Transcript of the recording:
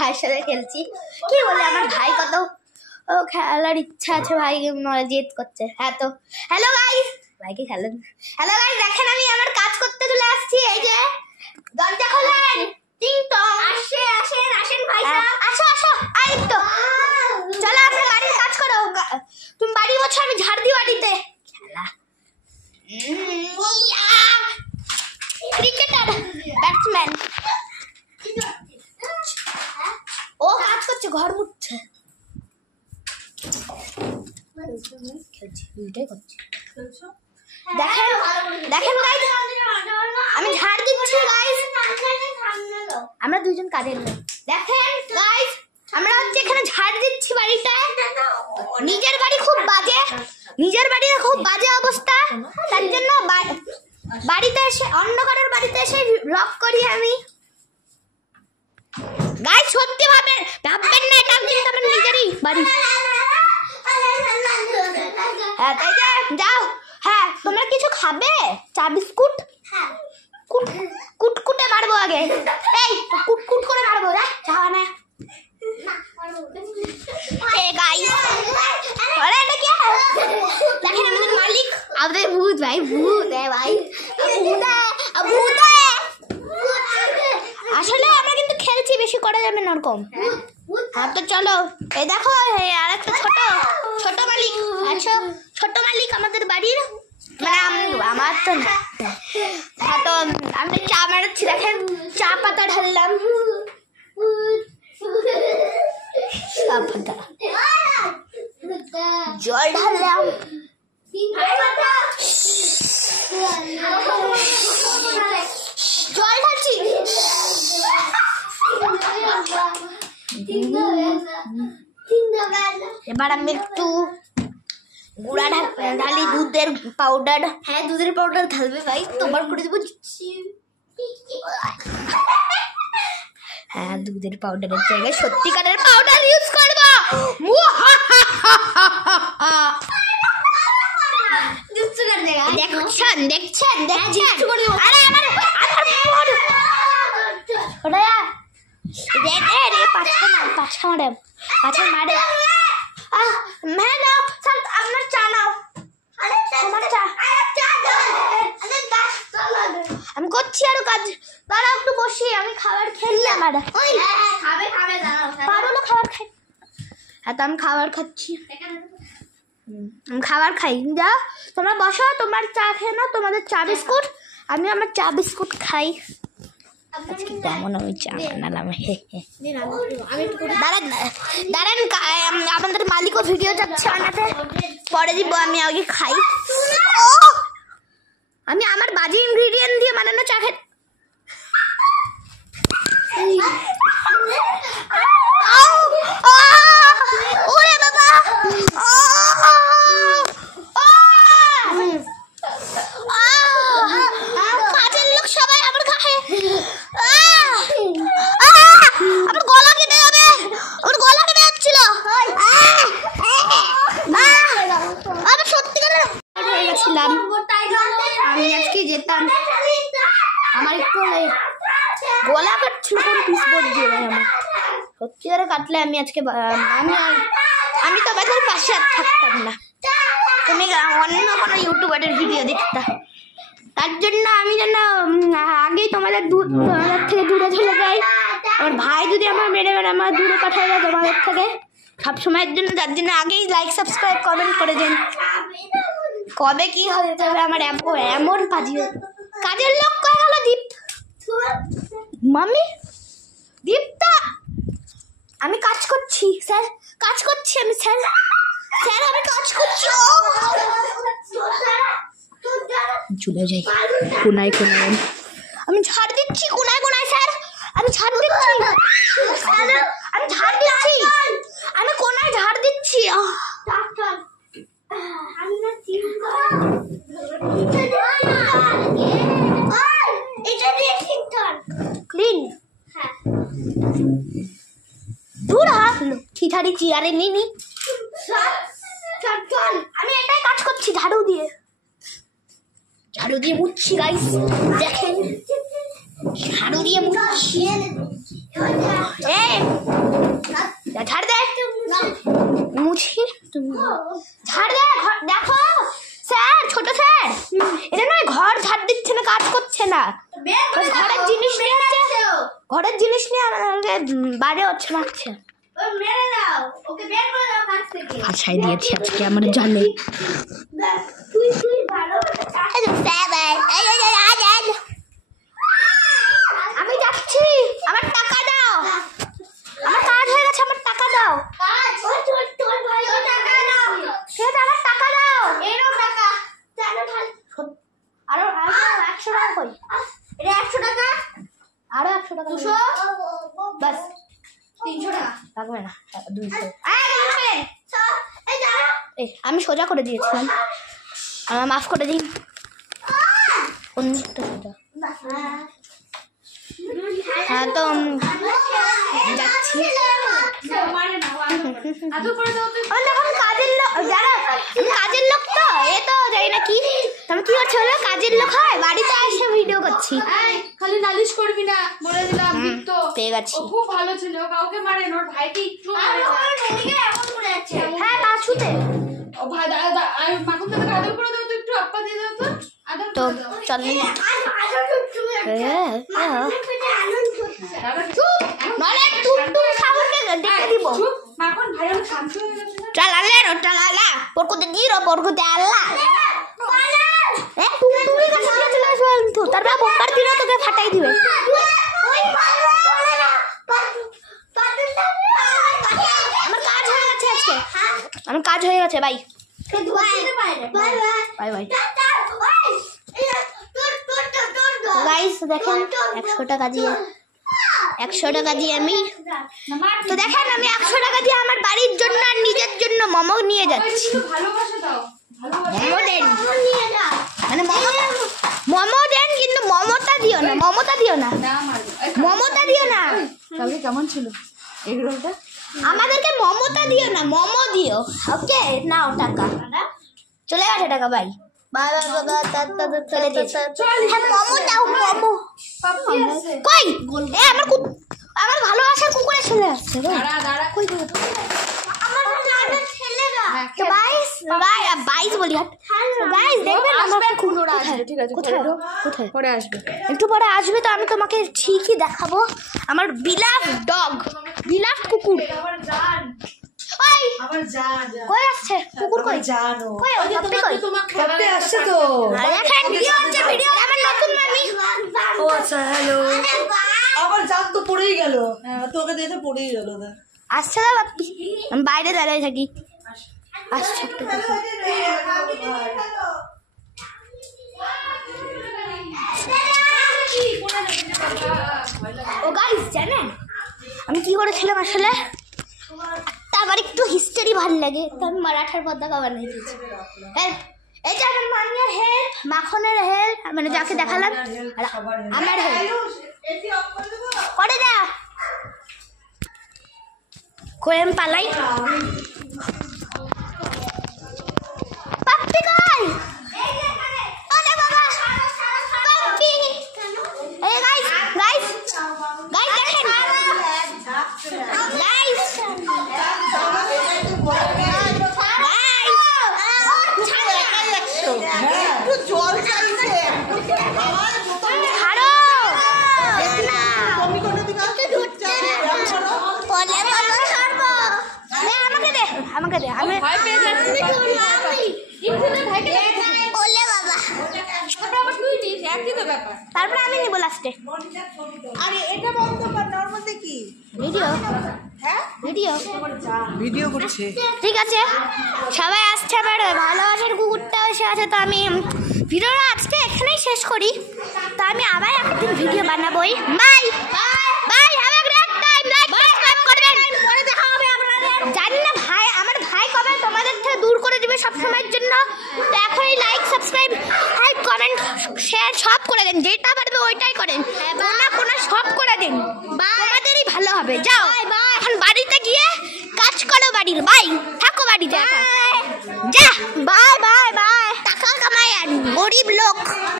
ভাইয়ের সাথে খেলছি। কি বলে আমার ভাই কত খেলার ইচ্ছা আছে, ভাই জেদ করছে। হ্যাঁ তো হ্যালো গাইস, ভাইকে খেলেন। হ্যালো গাইস, দেখেন আমি আমার কাজ করতে চলে আসছি। এই যে দরজা খোলেন, টিং টং। আসেন ভাই সাহেব, আসো এই তো চলো আপনি বাড়ির কাজ করো। তুমি বাড়ি বলছো, আমি ঝাড় দিই বাড়িতে। খেলা ক্রিকেটার ব্যাটসম্যান, ও কাজ করছে, ঘর মুছছে। দেখেন গাইস, আমি ঝাড় দিচ্ছি গাইস। আমরা দুইজন কাজের লোক। দেখেন গাইস, আমরা হচ্ছে এখানে ঝাড় দিচ্ছি বাড়িটা। নিজের বাড়ি খুব বাজে অবস্থা, তার জন্য বাড়িতে এসে অন্য কারোর বাড়িতে এসে ব্লগ করি আমি। গাইস সত্যি ভাববেন না, এটা কিন্তু আমার নিজেরই বাড়ি। হ্যাঁ তাই যাও। হ্যাঁ তোমরা কিছু খাবে? চা বিস্কুট? কুটকুটে মারবো আগে, এই কুটকুট করে মারবো। চা না দেখেন আমাদের মালিক, আমাদের ভূত ভাই, ভূত ভাই, আসলে আমরা কিন্তু খেলছি, বেশি করা যাবে না ওরকম। হ্যাঁ তো চলো, এই দেখো আর একটা ছোট মালিক। আচ্ছা ছোট মালিক আমাদের বাড়ির, মানে আমার তো। হ্যাঁ তো আমি চা বানাচ্ছি, দেখেন চা পাতা ঢাললাম, চা পাতা জল ঢাললাম, জল ঢালছি। এবার আমি একটু গুঁড়া ঢালি, দুধের পাউডার। হ্যাঁ দুধের পাউডার ঢালবে ভাই, তোমার করে দেবো। হ্যাঁ দুধের পাউডারের জায়গায় সত্যিকারের পাউডার ইউজ করবো। দেখছেন আরে আমার পাছা মারে। আপনার চা নাও, আমি করছি আরো কাজ। দাঁড়াও একটু বসি, আমি খাবার খেলাম। পারো খাবার খাই? হ্যাঁ তো আমি খাবার খাচ্ছি, আমি খাবার খাই। যা তোমরা বসো, তোমার চা খেয়ে নাও, তোমাদের চা বিস্কুট। আমি আমার চা বিস্কুট খাই। আজকে কেমন আমি চা বানালাম। দাঁড়ান আমাদের মালিকও ভিডিও যাচ্ছে বানাতে, পরে দিব। আমি আগে খাই। আমি আমার বাজে ইনগ্রিডিয়েন্ট দিয়ে বানানো চা খাই। ওরে বাবা, কাজের লোক সবাই আমার গায়ে। আমার গলা কেটে যাবে, আমার গলা কেটে যাচ্ছিল। আমি সত্যিকারের হয়ে গেছিলাম। আমি আজকে যেতাম, আমার একটু গলা কাটছিল, আমার সত্যিকারে কাটলে আমি আজকে আমি তো বাজার পাশে আর থাকতাম না, তুমি অন্য কোনো ইউটিউবারের ভিডিও দেখতাম। তার জন্য আমি যেন আগেই তোমাদের থেকে দূরে চলে যাই। আমার ভাই যদি আমার মেরে আমার দূরে পাঠায় যায় তোমাদের থেকে সবসময়ের জন্য, যার জন্য আগেই লাইক সাবস্ক্রাইব কমেন্ট করে দেন। কবে কি হয়ে যাবে আমার এমন কাজের লোক কয়ে গেল দীপ মাম্মি, দীপটা। আমি কাজ করছি স্যার, কাজ করছি আমি স্যার, আমি কাজ করছি। চলে যাই কোনায়, আমি ঝাড় দিচ্ছি কোনায় স্যার, আমি ঝাড় দিচ্ছি, আমি কোনায় ঝাড় দিচ্ছি। ক্লিন ঠিঠারি চেয়ারে নিনি। আমি এটাই কাজ করছি, ঝাড়ু দিয়ে মুছছি গাইস, দেখেন ঝাড়ু দিয়ে মুছছি। আমাকে বারে হচ্ছে মারছে। ফাঁসাই দিয়েছি আজকে আমার জালে। আমি যাচ্ছি, আমার টাকা দাও, আমার কাজ হয়ে গেছে, আমার টাকা দাও, আমার টাকা দাও। আরো 100 টাকা কই? এটা 100 টাকা, আরো 100 টাকা, 200, বাস 300 টাকা লাগবে না, 200। আমি সোজা করে দিয়েছিলাম, আমার মাফ করে দিন। অনেকটা সোজা। হ্যাঁ তো যাচ্ছি। কাজের লোক তো এ তো যাই না কি, তুমি কি করছো? কাজের লোক হয়, বাড়িতে এসে ভিডিও করছি। খালি নালিশ করবি না, বলে দিলাম। তো পেয়ে গেছি, খুব ভালো ছিল, কাউকে মারে না, ওর ভাইকে একটু মারে না। হ্যাঁ পাছুতে ও ভাই দাদা, আমি মাখন দাদাকে আদর করে দাও তো, একটু আপ্পা দিয়ে দাও তো, আদর তো করে দাও। চল। নলে টুকটুক সাউন্ডে দেখে দিব। মাখন ভাই আমি শান্ত হয়ে গেছে না। চালালা পরকুতে গিরো পরকুতে আল্লাহ এ টুকটুকি কাছে চলে আসবে তো, তারপর বোম্বার দিলে তোকে ফাটাই দিবে। আমার কাজ হয়ে গেছে আজকে, আমার কাজ হয়ে গেছে। Bye bye bye. গাইস দেখেন 100 টাকা দিয়ে, 100 টাকা দিয়ে আমি তো দেখেন আমি 100 টাকা দিয়ে আমার বাড়ির জন্য আর নিজের জন্য মোমো নিয়ে যাচ্ছি। ভালোবাসা দাও, মোমো দেন, মানে মোমো দেন, কিন্তু মমতা দিও না, মমতা দিও না, মমতা দিও না। কালকে কেমন ছিল এগ রোলটা? আমাদেরকে মমতা দিও না, মোমো দিও। ওকে নাও টাকা, চলে গেছে টাকা। বাই বাই বাই, চলে দিয়েছে। হ্যাঁ মোমো দাও, মোমো কই? এ আমার ভালোবাসার কুকুরে চলে আসছে। দাঁড়া দাঁড়া, কই কই তো গাইস, গাইস বলি গাইস দেখবেন আমার কুকুরটা আসবে। ঠিক আছে, কোথায় কোথায় পরে আসবে, একটু পরে আসবে, তো আমি তোমাকে ঠিকই দেখাবো আমার বিলাভ ডগ, বিলাভ কুকুর। আমার জান, ওই আমার জান কই আসছে কুকুর? কই জানো কই ওই পাপি কই? তোমার খেলতে আসছে তো। দেখেন ভিডিও হচ্ছে, ভিডিও আমার নতুন মামি। ও আচ্ছা, হ্যালো। আবার জান তো পড়েই গেল, তোকে দেখে পড়েই গেল। আসছে না পাপি, আমি বাইরে দাঁড়িয়ে থাকি। আসছে একটু ও গাইস জানেন আমি কি করেছিলাম আসলে? আমার একটু হিস্টোরি ভালো লাগে, তো আমি মারাঠার পতাকা বানিয়ে দিয়েছি। এই যে আমার মামিয়ার হেল্প, মাখনের হেল্প, মানে যাকে দেখালাম আমার হেল্প করে দাও করে আমি পালাই। পাপ্পি কই? ওরে বাবা পাপ্পি। এই গাইস গাইস গাইস দেখেন গাইস একটু জল চাইছে, ছাড়ো আমাকে দে, আমি ভয় পেয়ে যাচ্ছি। ওলে বাবা, তুই নিস, একই তো ব্যাপার। তারপরে আমি নিব লাস্টে। আরে এটা বন্ধ কর, নরমালি কি ভিডিও ভিডিও ভিডিও করছে। ঠিক আছে সবাই আসছে, আবার ভালোবাসার কুকুরটা এসে আছে, তো আমি ভিডিওটা আজকে এখানেই শেষ করি। তো আমি আবার একদিন ভিডিও বানাবোই। Bye bye, have a great time, like subscribe করবেন। পরে দেখা হবে আপনাদের। জানি না ভাই, আমার ভাই কবে তোমাদের থেকে দূর করে দিবে সব সময়ের জন্য। তো এখনই লাইক সাবস্ক্রাইব হাই কমেন্ট শেয়ার সব করে দেন, যেটা পারবে ওইটাই করেন, কোনা সব করে দিন, তোমাদেরই ভালো হবে। যাও এখন বাড়িতে গিয়ে কাজ করো বাড়ির। বাই, থাকো বাড়িতে একা। যা বাই বাই বাই, টাকা কামাই আর গরিব লোক।